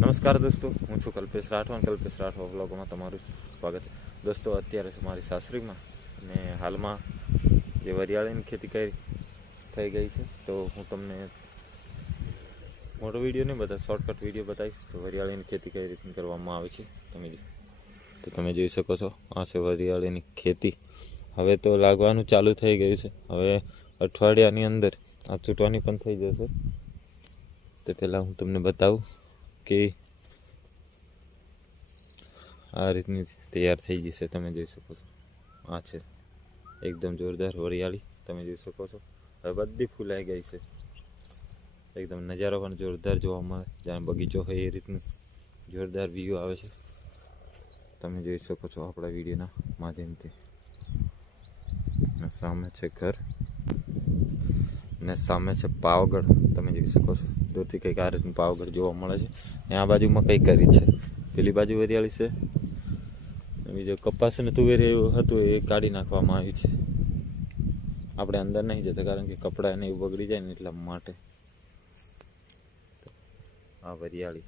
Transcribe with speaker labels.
Speaker 1: નમસ્કાર દોસ્તો, હું છું કલ્પેશ રાઠવા કલ્પેશ રાઠવા બ્લોગમાં તમારું સ્વાગત છે. દોસ્તો, અત્યારે મારી સાસરીમાં અને હાલમાં જે વરિયાળીની ખેતી કરી, થઈ ગઈ છે, તો હું તમને મોટો વીડિયો નહીં બધા શોર્ટકટ વીડિયો બતાવીશ, તો વરિયાળીની ખેતી કઈ રીતની કરવામાં આવે છે, તમે તો તમે જોઈ શકો છો, આ છે વરિયાળીની ખેતી. હવે તો લાગવાનું ચાલુ થઈ ગયું છે. હવે અઠવાડિયાની અંદર આ છૂટવાની પણ થઈ જશે. તે પહેલાં હું તમને બતાવું કે આ રીતની તૈયાર થઈ ગઈ છે, તમે જોઈ શકો છો. આ છે. એકદમ જોરદાર વરિયાળી, તમે જોઈ શકો છો. હવે બધી ફૂલાઈ ગઈ છે. એકદમ નજારો પણ જોરદાર જોવા મળે. જ્યાં બગીચો હોય એ રીતનું જોરદાર વ્યૂ આવે છે. તમે જોઈ શકો છો આપણા વિડીયોના માધ્યમથી. સામે છે ઘર. ને સામે છે પાવાગઢ. તમે જોઈ શકો છો. દૂરથી કંઈક આ રીતનું પાવાગઢ જોવા મળે છે. ને આ બાજુમાં કંઈક કરી છે. પેલી બાજુ વરિયાળી છે. અને બીજો કપાસ ને તુવેર હતું એ કાઢી નાખવામાં આવ્યું છે. આપણે અંદર નહીં જતા કારણ કે કપડાં એને એવું બગડી જાય ને એટલા માટે. આ વરિયાળી.